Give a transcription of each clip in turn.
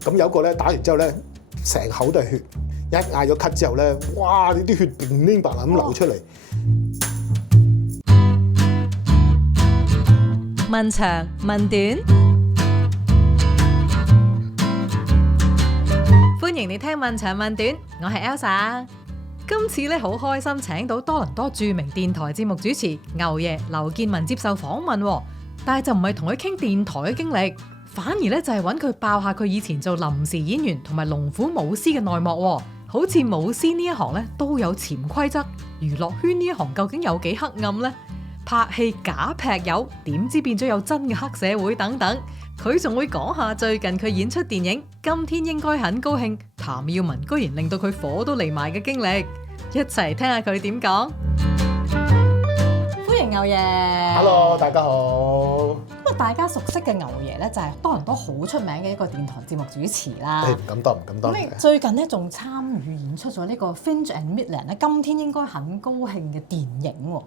咁有個咧打完之後咧，成口都係血，一嗌咗咳之後咧，哇！你啲血乒乒白白咁流出嚟。問長問短，歡迎你聽問長問短，我係 Elsa。今次咧好開心請到多倫多著名電台節目主持牛爺劉建文接受訪問，但係就唔係同佢傾電台嘅經歷，反而咧就係揾佢爆下佢以前做臨時演員同埋龍虎武師嘅內幕。好似武師呢一行咧都有潛規則，娛樂圈呢一行究竟有幾黑暗呢？拍戲假劈友，點知變咗有真嘅黑社會等等。佢仲會講下最近佢演出電影《今天應該很高興》，譚耀文居然令到佢火都嚟埋嘅經歷，一齊聽下佢點講。歡迎牛爺。Hello， 大家好。咁啊，大家熟悉嘅牛爺咧，就係多倫多好出名嘅一個電台節目主持啦。唔敢當，唔敢當。咁你最近咧仲參與演出咗呢個 Finch and Maitland 咧，今天應該很高興嘅電影喎。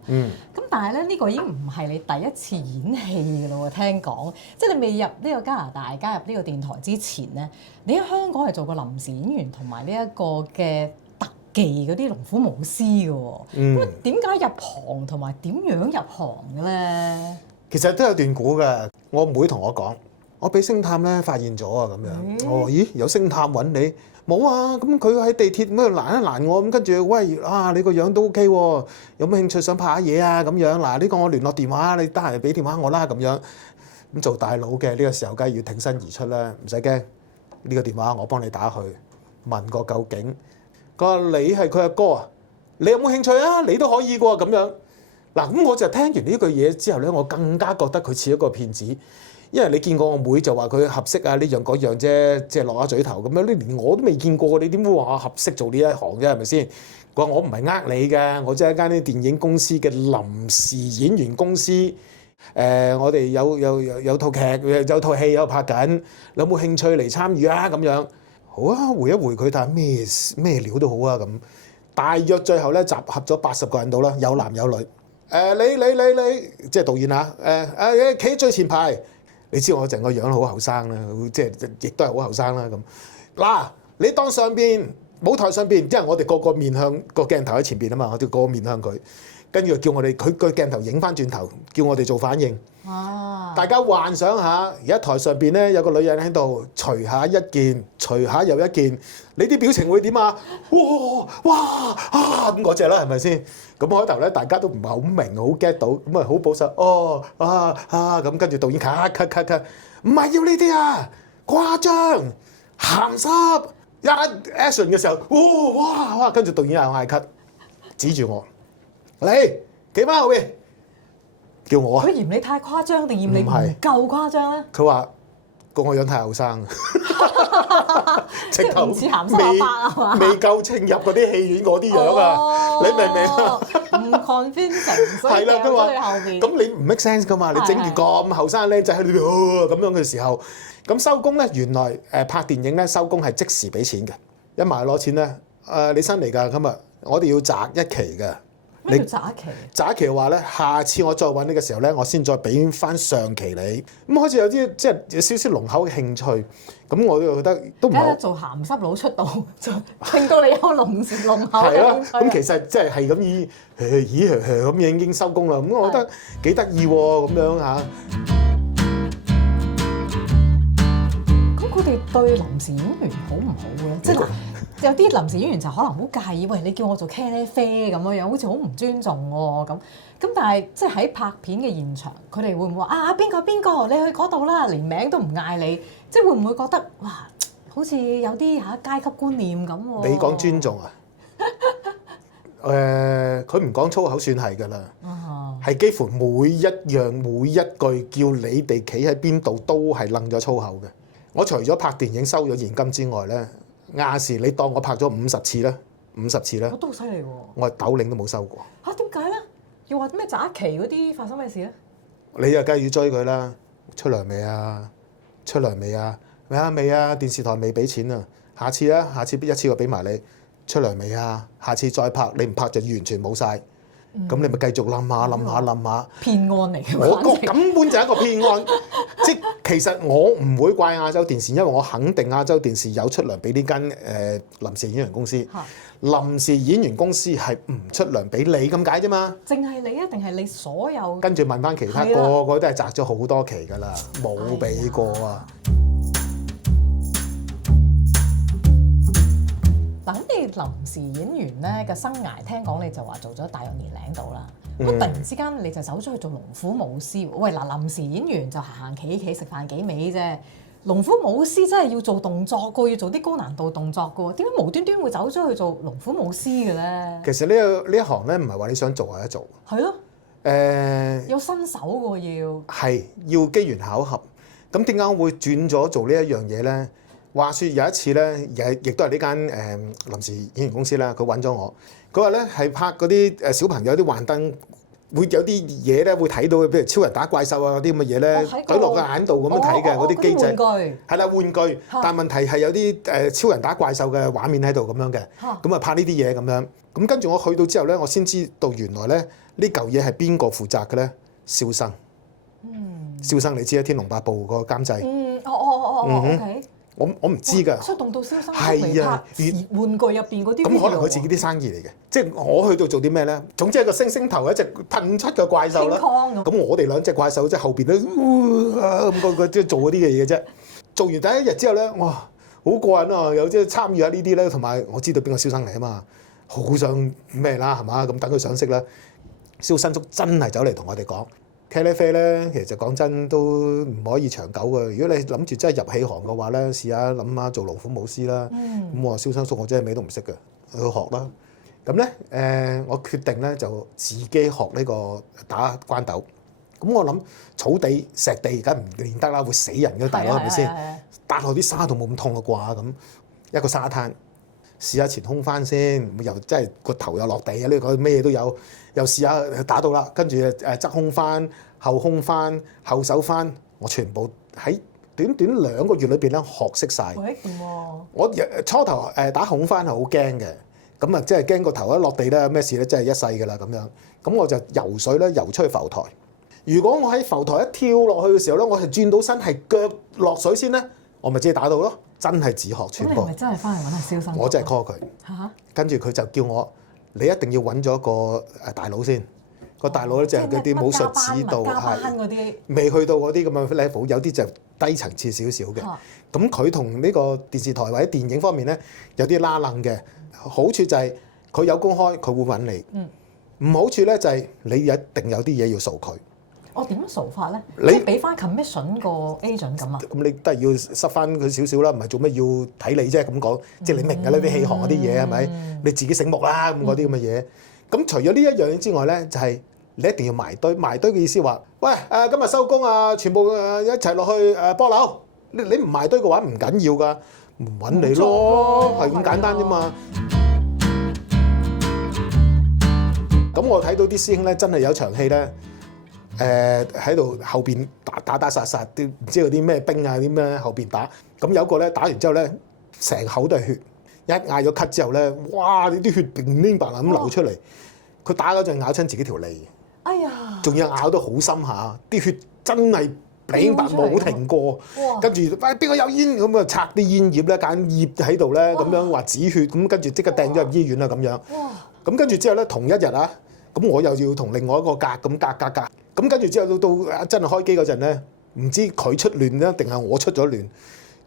咁但係咧呢個已經唔係你第一次演戲㗎咯喎，聽講。即係你未入呢個加拿大加入呢個電台之前咧，你喺香港係做過臨時演員同埋呢一個嘅特技嗰啲龍虎武師嘅喎。咁點解入行同埋點樣入行嘅咧？其實都有段故㗎。我妹同我講，我俾星探咧發現咗啊咁樣。我話咦，有星探揾你？冇啊。咁佢喺地鐵咁度攔一攔我，咁跟住喂啊，你個樣都 OK 喎，有冇興趣想拍下嘢啊咁樣？嗱，呢個我聯絡電話，你得閒俾電話我啦咁樣。咁做大佬嘅呢個時候，梗係要挺身而出啦，唔使驚。呢個電話我幫你打去，問個究竟。佢話你係佢阿哥啊，你有冇興趣啊？你都可以喎咁樣。嗱，咁我就聽完呢句嘢之後咧，我更加覺得佢似一個騙子，因為你見過我妹就話佢合適啊呢樣嗰樣啫，即係落下嘴頭咁樣，你連我都未見過，你點會話我合適做呢一行啫？係咪先？佢話我唔係呃你㗎，我即係一間啲電影公司嘅臨時演員公司。我哋有套劇有套戲有拍緊，你有冇興趣嚟參與啊？咁樣好啊，回一回佢睇下咩料都好啊咁。大約最後咧集合咗80個人到啦，有男有女。你即係導演啊！企喺最前排，你知我成個樣好後生啦，即係亦都係好後生啦咁。嗱，你當上邊舞台上邊，因為我哋個個面向個鏡頭喺前邊啊嘛，我哋個個面向佢，跟住叫我哋佢個鏡頭影翻轉頭，叫我哋做反應。大家幻想下，而家台上邊咧有個女人喺度，除下一件，除下又一件，你啲表情會點啊？哇啊咁嗰隻啦，係咪先？咁開頭咧，大家都唔係好明，好 get 到，咁啊好保守。咁跟住導演咳，唔係要呢啲啊，誇張、鹹濕，一 action 嘅時候，哇！跟住導演又嗌咳，指住我，嚟企翻後邊。叫我啊！佢嫌你太誇張定嫌你唔夠誇張咧？佢話我樣太後生，直頭唔似鹹濕阿伯啊嘛，未夠稱入嗰啲戲院嗰啲樣啊！你明唔明啊？唔 convincing，所以掉咗你後邊。咁你唔 make sense 噶嘛？你整住咁後生靚仔喺度咁樣嘅時候，咁收工咧，原來拍電影咧收工係即時俾錢嘅，一埋攞錢咧你新嚟㗎，今日我哋要擲一期嘅。咩叫擲一期？擲一期嘅話咧，下次我再揾你嘅時候咧，我先再俾翻上期你。咁開始有啲即係有少少濃厚嘅興趣，咁我都覺得都唔係做鹹濕佬出道，就令到你有濃厚嘅興趣。咁其實即係咁咁已經收工啦。咁我覺得幾得意喎，咁樣嚇。咁佢哋對臨時演員好唔好咧？即係嗱。有啲臨時演員就可能好介意，喂，你叫我做茄喱啡咁樣，好似好唔尊重喎咁。咁但係即係喺拍片嘅現場，佢哋會唔會話啊邊個你去嗰度啦，連名都唔嗌你，即係會唔會覺得哇，好似有啲階級觀念咁喎？你講尊重啊？佢唔講粗口算係㗎啦，係幾乎每一樣每一句叫你哋企喺邊度都係楞咗粗口嘅。我除咗拍電影收咗現金之外咧。亞視，你當我拍咗50次啦，50次啦，我都好犀利喎！我係斗零都冇收過。點解咧？又話咩詐期嗰啲發生咩事咧？你又梗係要追佢啦，出糧未啊？出糧未啊？未啊！電視台未俾錢啊！下次啊，下次一次過俾埋你。出糧未啊？下次再拍，你唔拍就完全冇晒。咁你咪繼續冧下冧下冧下。騙案嚟嘅，我反正根本就係一個騙案，即其實我唔會怪亞洲電視，因為我肯定亞洲電視有出糧俾呢間臨時演員公司。臨時演員公司係唔出糧俾你咁解啫嘛。淨係你啊，定係你所有？跟住問翻其他，係啦個個都係擲咗好多期㗎啦，冇俾過啊。嗱，咁你臨時演員咧嘅生涯，聽講你就話做咗大約年零度啦。咁突然之間你就走咗去做龍虎武師喎。喂，嗱，臨時演員就行行企企食飯幾味啫。龍虎武師真係要做動作㗎，要做啲高難度動作㗎喎。點解無端端會走咗去做龍虎武師嘅咧？其實呢一行咧，唔係話你想做就得做。係咯。有新手㗎要。係要機緣巧合。咁點解會轉咗做呢一樣嘢咧？話說有一次咧，亦都係呢間臨時演員公司啦，佢揾咗我。佢話咧係拍嗰啲小朋友啲幻燈，會有啲嘢咧會睇到，譬如超人打怪獸啊嗰啲咁嘅嘢咧，舉落個眼度咁樣睇嘅嗰啲機制。玩具係啦，玩具。但問題係有啲超人打怪獸嘅畫面喺度咁樣嘅。咁啊拍呢啲嘢咁樣。咁跟住我去到之後咧，我先知道原來咧呢嚿嘢係邊個負責嘅咧？蕭生。蕭生你知啦，《天龍八部》個監製。OK。我唔知㗎，出動到蕭生係啊，玩具入邊嗰啲，咁可能佢自己啲生意嚟嘅，即係我去到做啲咩咧？總之係個星頭一隻噴出嘅怪獸啦。咁我哋兩隻怪獸即係後邊咧，咁個即係做嗰啲嘅嘢啫。做完第一日之後咧，哇，好過癮啊！有即係參與下呢啲咧，同埋我知道邊個蕭生嚟啊嘛，好想咩啦係嘛？咁等佢賞識啦。蕭生叔真係走嚟同我哋講。茄喱啡咧，其實講真都唔可以長久嘅。如果你諗住真係入戲行嘅話咧，試下諗下做龍虎武師啦。咁我話蕭生叔，我真係咩都唔識嘅，去學啦。咁咧我決定咧就自己學呢個打關鬥。咁我諗草地石地而家唔練得啦，會死人嘅大佬係咪先？搭落啲沙度冇咁痛啦啩咁。一個沙灘試下前空翻先，又真係個頭又落地啊！呢個咩都有。又試下打到啦，跟住側空翻、後空翻、後手翻，我全部喺短短2個月裏邊咧學識晒。我初頭打後空翻係好驚嘅，咁啊即係驚個頭一落地咧有咩事咧，真係一世㗎啦咁樣。咁我就游水咧游出去浮台。如果我喺浮台一跳落去嘅時候咧，我係轉到身係腳落水先咧，我咪即係打到咯。真係自學全部。咁你係咪真係翻嚟揾下蕭生？我真係 call 佢。跟住佢就叫我。你一定要揾咗個大佬先，個大佬咧就係嗰啲武術指導，係未去到嗰啲咁嘅 level，有啲就低層次少少嘅。咁佢同呢個電視台或者電影方面咧有啲拉楞嘅。好處就係佢有公開，佢會揾你。唔好處咧就係你一定有啲嘢要掃佢。我點樣掃法咧？你俾翻 commission 個 agent 咁啊？咁你都係要塞翻佢少少啦，唔係做咩要睇你啫咁講，即係你明㗎啦啲戲行嗰啲嘢係咪？你自己醒目啦咁嗰啲咁嘅嘢。咁除咗呢一樣嘢之外咧，就係你一定要埋堆。埋堆嘅意思話，喂今日收工啊，全部一齊落去波樓。你唔埋堆嘅話唔緊要㗎，唔揾你咯，係咁簡單啫嘛。咁我睇到啲師兄咧，真係有場戲咧。喺度後邊打殺殺啲唔知嗰啲咩兵啊啲咩後邊打，咁有個咧打完之後咧成口都係血，一嗌咗咳之後咧，哇！你啲血乒乒白咁流出嚟，佢打嗰陣咬親自己條脷，哎呀！仲要咬到好深下，啲血真係乒白冇停過，跟住喂邊個有煙咁啊拆啲煙葉咧揀葉喺度咧咁樣話止血，咁跟住即刻掟咗入醫院啦咁樣，咁跟住之後咧同一日啊，咁我又要同另外一個隔。咁跟住之後到真係開機嗰陣咧，唔知佢出亂咧定係我出咗亂，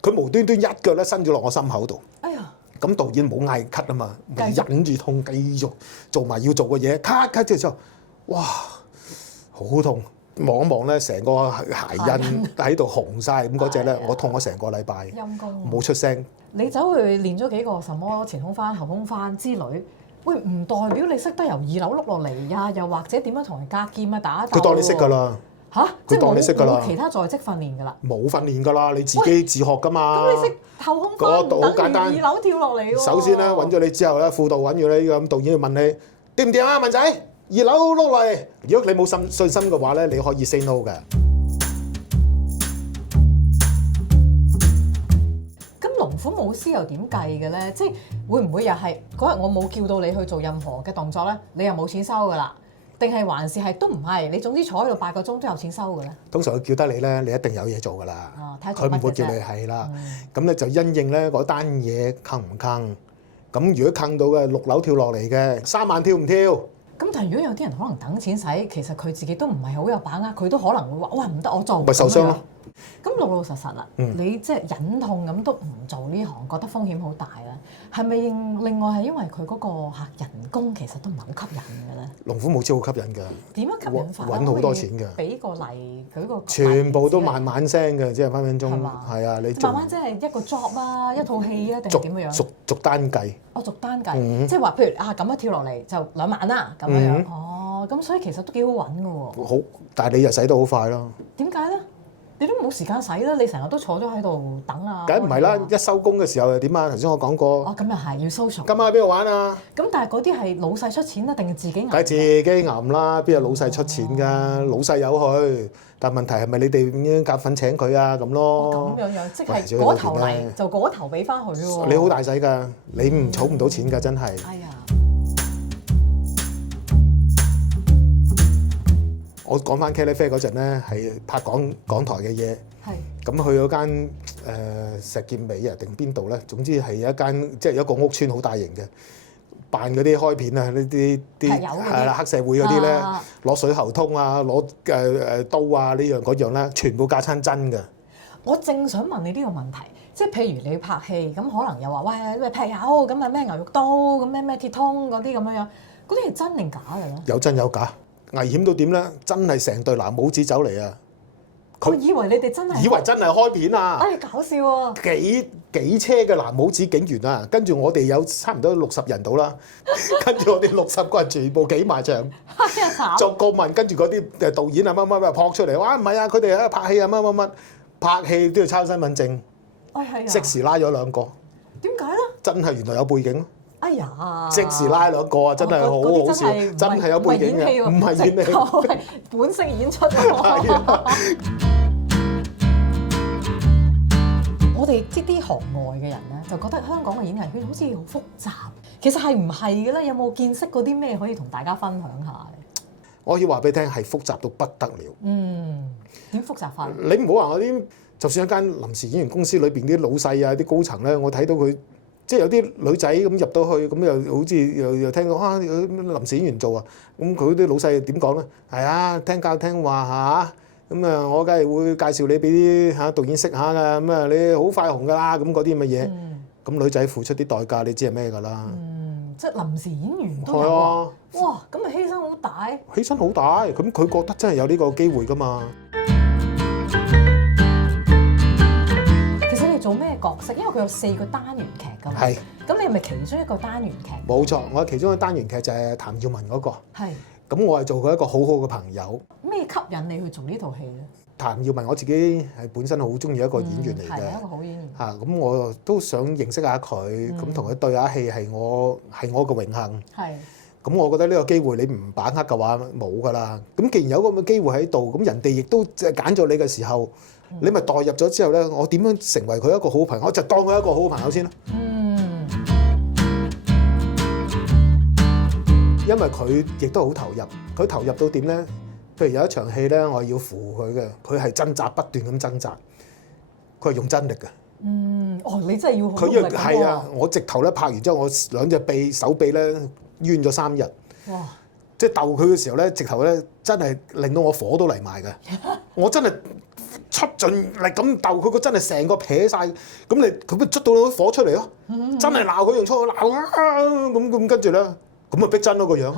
佢無端端一腳咧伸咗落我心口度。哎呀！咁導演冇嗌咳啊嘛，忍住痛繼續做埋要做嘅嘢，咳之後，哇，好痛！望一望咧，成個鞋印喺度紅晒。咁嗰隻咧，我痛咗成個禮拜，陰公冇出聲。你走去練咗幾個什麼前空翻、後空翻之類。喂，唔代表你識得由2樓碌落嚟呀，又或者點樣同人隔劍啊打鬥喎？佢當你識㗎啦。嚇！佢當你識㗎啦。冇其他在職訓練㗎啦。冇訓練㗎啦，你自己自學㗎嘛。咁你識後空翻唔等於2樓跳落嚟喎？首先咧揾咗你之後咧，副導揾咗你咁，導演要問你掂唔掂啊，文仔？2樓碌落嚟。如果你冇信心嘅話咧，你可以 say no 嘅。龍虎武師又點計嘅咧？即係會唔會又係嗰日我冇叫到你去做任何嘅動作咧，你又冇錢收㗎啦？定係還是係都唔係？你總之坐喺度8個鐘都有錢收嘅咧？通常佢叫得你咧，你一定有嘢做㗎啦。睇下做乜嘅啫。佢唔會叫你係啦。咁咧就因應咧嗰單嘢坑唔坑。咁如果坑到嘅6樓跳落嚟嘅3萬跳唔跳？咁但係如果有啲人可能等錢使，其實佢自己都唔係好有把握，佢都可能會話：喂，唔得，我做。咪受傷咯。咁老老實實啦，你即係忍痛咁都唔做呢行，覺得風險好大咧。係咪另外係因為佢嗰個人工其實都唔係好吸引嘅咧？龍虎武師好吸引㗎。點樣吸引法？揾好多錢㗎。俾個例，舉個全部都慢慢聲嘅，即係分分鐘。係啊，你慢慢即係一個 job 啊，一套戲啊，定係點樣？逐單計。逐單計，即係話譬如咁一跳落嚟就2萬啦，咁樣。哦，咁所以其實都幾好揾㗎喎。好，但係你又使得好快咯。點解咧？你都冇時間使啦，你成日都坐咗喺度等啊！梗唔係啦，一收工嘅時候又點啊？頭先我講過。咁又係要 social。今晚喺邊度玩啊？咁但係嗰啲係老細出錢啊，定係自己揞？梗係自己揞啦，邊有老細出錢㗎？老細有去，但問題係咪你哋已經夾份請佢啊？咁咯。咁樣即係嗰頭嚟就嗰頭俾翻佢喎。你好大使㗎，你唔儲唔到錢㗎，真係。哎呀！我講翻茄喱啡嗰陣咧，係拍港台嘅嘢。咁去嗰間石硤尾啊定邊度咧？總之係一間即係一個屋村好大型嘅，扮嗰啲開片啊，呢啲係啦黑社會嗰啲咧，攞水喉通啊，攞刀啊呢樣嗰樣咧，全部架撐真嘅。我正想問你呢個問題，即係譬如你拍戲咁，可能又話喂劈友咁啊咩牛肉刀咁咩鐵通嗰啲咁樣樣，嗰啲係真定假嘅咧？有真有假，危險到點咧？真係成隊藍帽子走嚟啊！我以為你哋真係以為真係開片啊！搞笑啊！幾車嘅藍帽子警員啊，跟住我哋有差唔多60人到啦，跟住我哋60個人全部企埋場，逐個問，跟住嗰啲導演啊乜撲出嚟，哇唔係啊，佢哋喺度拍戲啊乜，拍戲都要抄身份證，即時拉咗2個。點解咧？真係原來有背景。哎呀！即時拉2個啊，真係好好笑，真係有背景嘅，唔係演戲，係本色演出我哋啲行外嘅人咧，就覺得香港嘅演藝圈好似好複雜，其實係唔係嘅咧？有冇見識過啲咩可以同大家分享下？我要話俾你聽，係複雜到不得了。點複雜法？你唔好話我啲，就算一間臨時演員公司裏邊啲老細啊、啲高層咧，我睇到佢。即係有啲女仔咁入到去，咁又好似又聽到有臨時演員做啊，咁佢啲老細點講咧？係啊，聽教聽話嚇，咁我梗係會介紹你俾啲導演識下㗎，咁你好快紅㗎啦，咁嗰啲咁嘅嘢。咁女仔付出啲代價，你知係咩㗎啦？即係臨時演員都有啊！哇，咁咪犧牲好大？犧牲好大，咁佢覺得真係有呢個機會㗎嘛？做咩角色？因為佢有4個單元劇㗎嘛。係。咁你係咪其中一個單元劇？冇錯，我其中一個單元劇就係譚耀文嗰個。係。咁我係做佢一個好好嘅朋友。咩吸引你去做呢套戲咧？譚耀文我自己係本身好中意一個演員嚟嘅。係一個好演員。咁我都想認識下佢，咁同佢對下戲係我嘅榮幸。係。咁我覺得呢個機會你唔把握嘅話冇㗎啦。咁既然有咁嘅機會喺度，咁人哋亦都即係揀咗你嘅時候。你咪代入咗之後咧，我點樣成為佢一個好朋友？我就當佢一個好朋友先咯。因為佢亦都好投入，佢投入到點咧？譬如有一場戲咧，我要扶佢嘅，佢係掙扎不斷咁掙扎，佢係用真力嘅。你真係要好努力喎。係啊，我直頭咧拍完之後，我2隻手臂咧冤咗3日。哇！即係鬥佢嘅時候咧，直頭咧真係令到我火都嚟埋嘅。我真係〜出盡力咁鬥佢，真係成個撇晒。咁佢咪捽到啲火出嚟咯？真係鬧佢用粗口鬧啊！咁跟住咧，咁咪逼真咯個樣，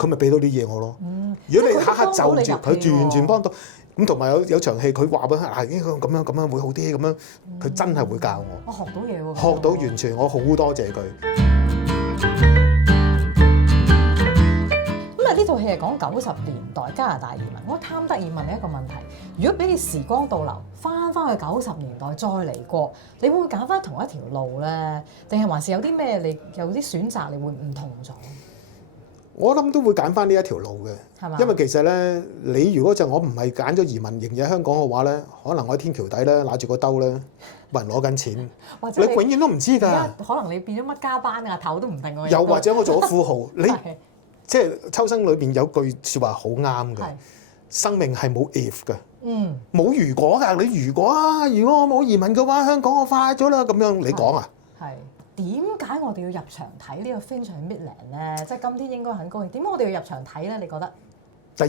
佢咪俾到啲嘢我咯。如果你下下就住佢，完全幫到。咁同埋有場戲，佢話俾佢咁樣會好啲咁樣，佢真係會教我。我學到嘢喎！學到完全，我好多謝佢。呢套戲係講90年代加拿大移民，我貪得意問你一個問題：如果俾你時光倒流，翻去90年代再嚟過，你會唔會揀翻同一條路咧？定係還是有啲咩你有啲選擇你會唔同咗？我諗都會揀翻呢一條路嘅，係嘛？因為其實咧，你如果我唔係揀咗移民仍然喺香港嘅話咧，可能我喺天橋底咧揦住個兜咧，冇人攞緊錢，或者你永遠都唔知㗎。可能你變咗乜家班啊頭都唔定喎。又或者我做咗富豪，你。即係秋生裏邊有句説話好啱嘅，係生命係冇 if 嘅，冇如果㗎。你如果我冇移民嘅話，香港我快咗啦咁樣，你講啊？係點解我哋要入場睇呢個 Finch and Maitland 咧？即係今天應該很高興。點解我哋要入場睇咧？你覺得？第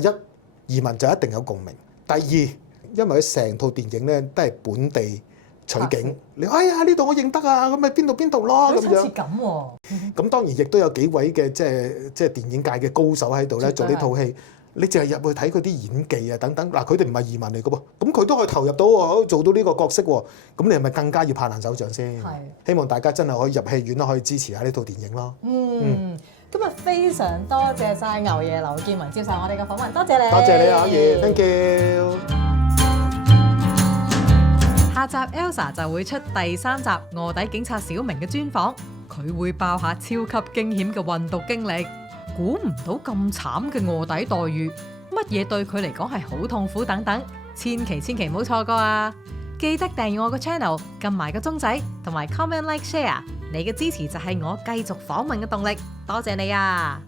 一，移民就一定有共鳴。第二，因為佢成套電影咧都係本地取景，你哎呀呢度我認得啊，咁咪邊度咯咁樣。好親切感喎。咁當然亦都有幾位嘅即係電影界嘅高手喺度咧做呢套戲。你淨係入去睇佢啲演技啊等等，嗱佢哋唔係移民嚟嘅噃，咁佢都可以投入到喎，做到呢個角色喎，咁你係咪更加要拍爛手掌先？希望大家真係可以入戲院啦，可以支持下呢套電影咯。今日非常多謝晒牛爺劉建文接受我哋嘅訪問，多謝你。多謝你啊，爺 ，thank you。下集 Elsa 就會出第3集臥底警察小明嘅專訪，佢會爆下超級驚險嘅運毒經歷。估唔到咁慘嘅臥底待遇，乜嘢對佢嚟講係好痛苦等等，千祈唔好錯過啊！記得訂閱我個 channel， 撳埋個鐘仔，同埋 comment like share，你嘅支持就係我繼續訪問嘅動力，多謝你啊！